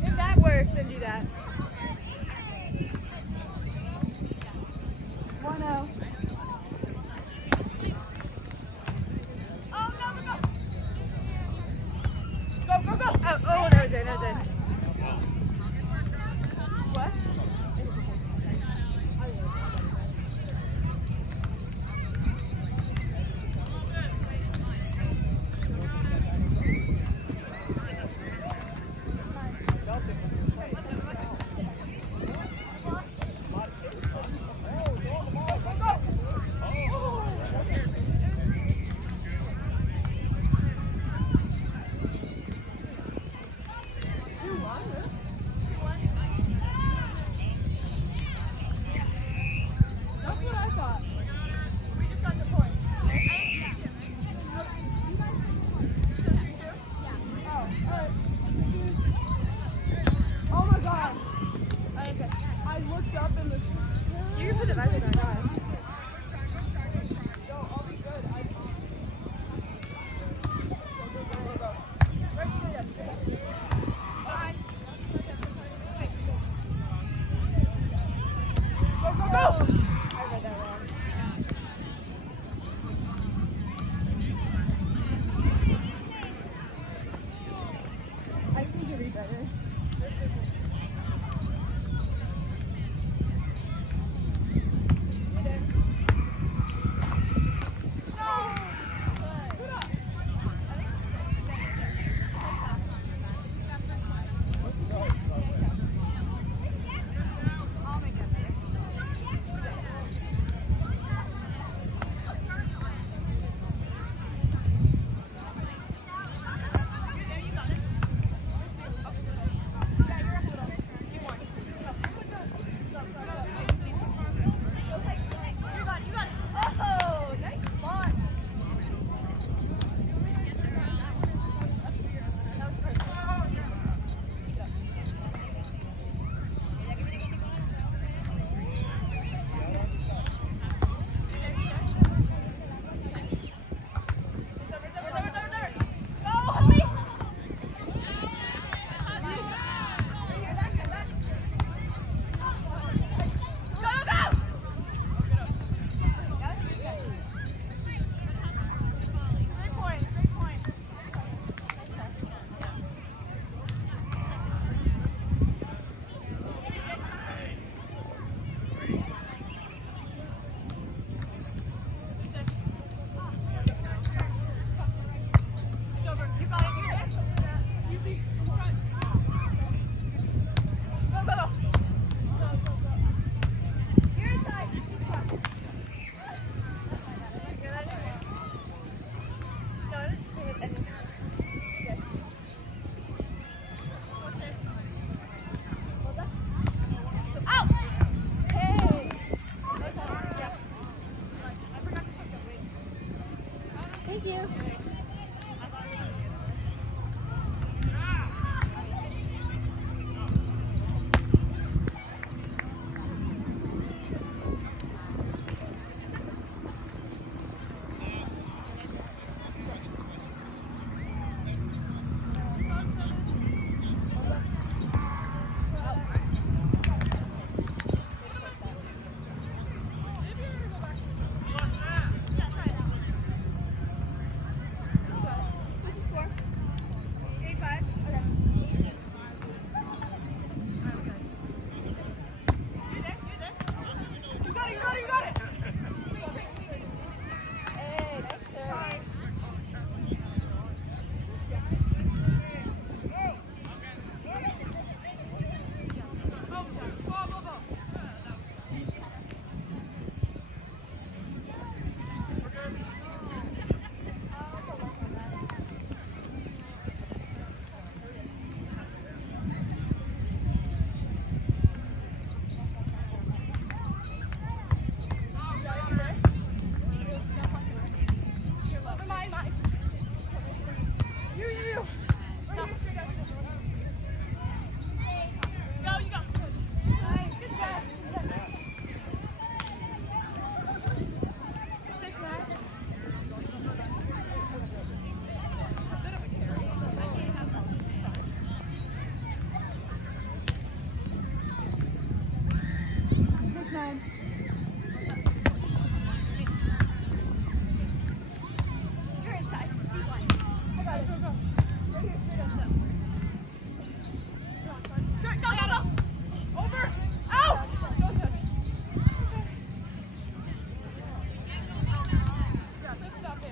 If that works, then do that. 1-0. Oh, no, go. Go. Oh, that was it. What? That's what I thought. We just got the point. Oh my god. Okay. I looked up in the... You can put the visor back on. No, I'll be good. Go. Right straight up. Bye. Go. I read that wrong. I just need to read better. Thank you. on. You're inside. I got it. Go, go. Right here, straight up. Go, go, go. Over. Out. Don't touch. Yeah, let's stop it.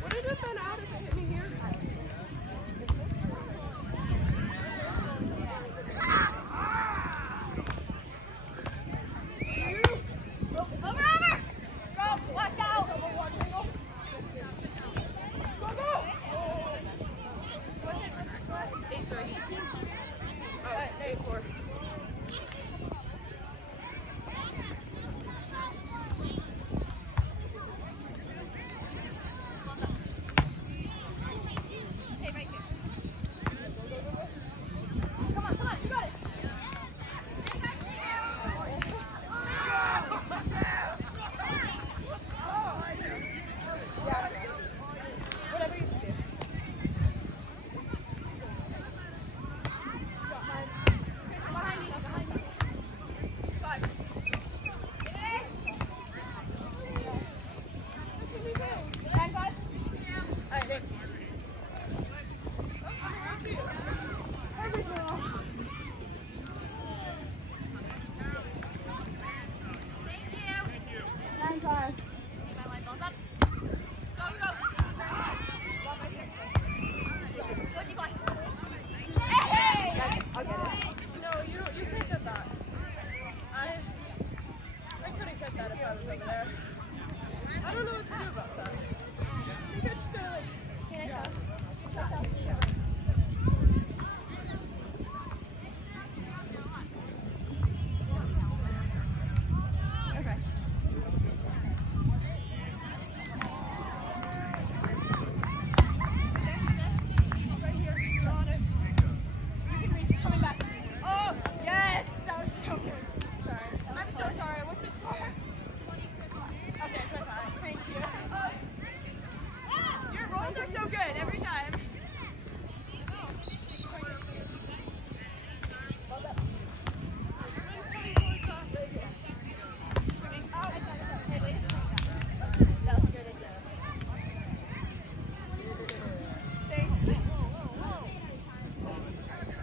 Would it have been out if it hit me here? Watch out! Go, go! 8-3. Oh, 8-4. Come on, you got it! Whatever you do. I'll get it. No, you can't get that. I couldn't get that if I was over there. I don't know what to do about that. I think I just gotta Okay. Right here. You're on it. You can reach. Coming back. Oh, yes! That was so good. Sorry. I'm so sorry. What's the score? Okay, so fine. Thank you. Your rolls are so good every time. Well done. That was good. Thanks.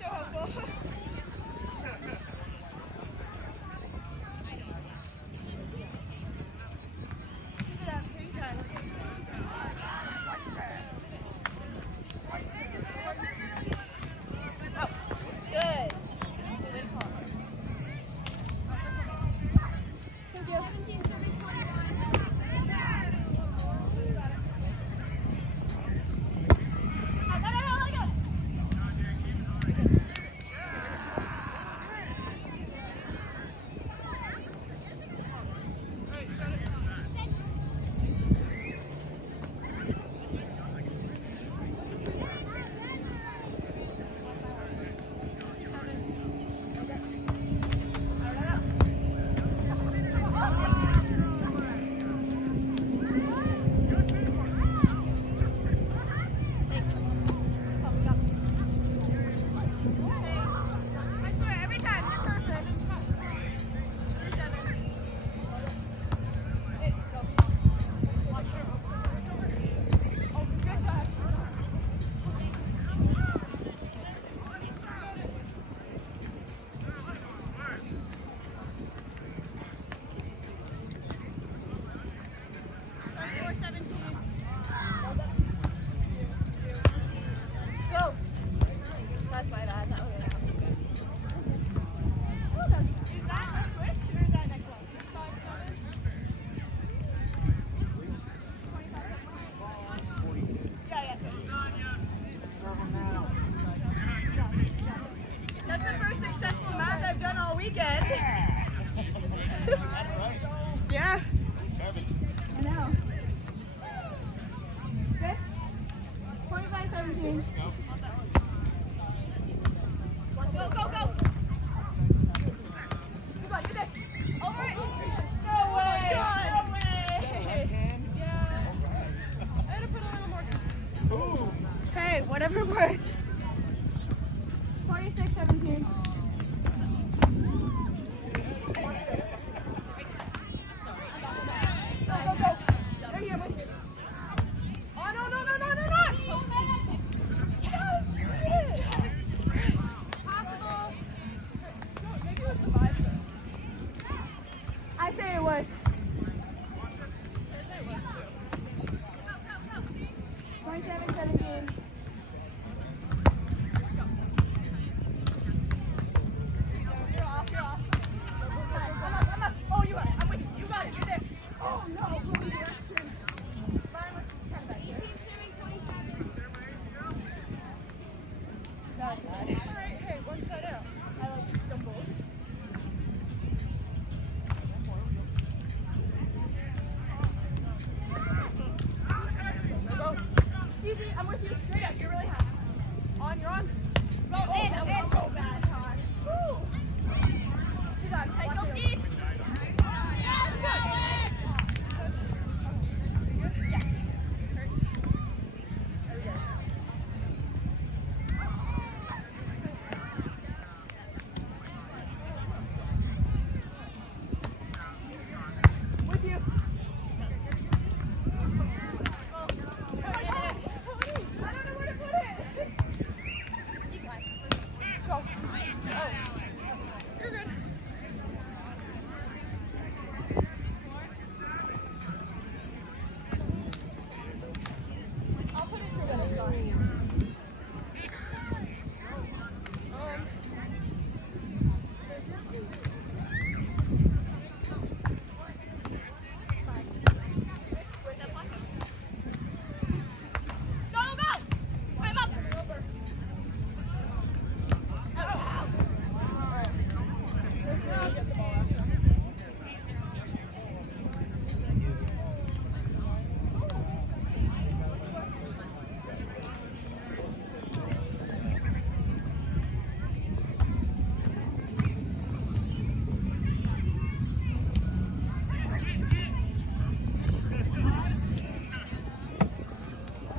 So helpful. Keep it up. Take your time. Oh, good. Thank you. I swear, every time, in person. Oh, good shot. Go. That's my bad. That was it. Well done. Is that a switch or is that next one? 5-7? Yeah, switch. That's the first successful math I've done all weekend. Yeah. I know. Good? 25-17. Go, go, go! Come on, you're there. Over it! No way! No way! Yeah. I had to put a little more. Hey, whatever works. 26-17. Go, go, go! Right here, wait. Oh, no, no, no, no, no, no! Yes! Possible. Maybe it was the 5. I say guys.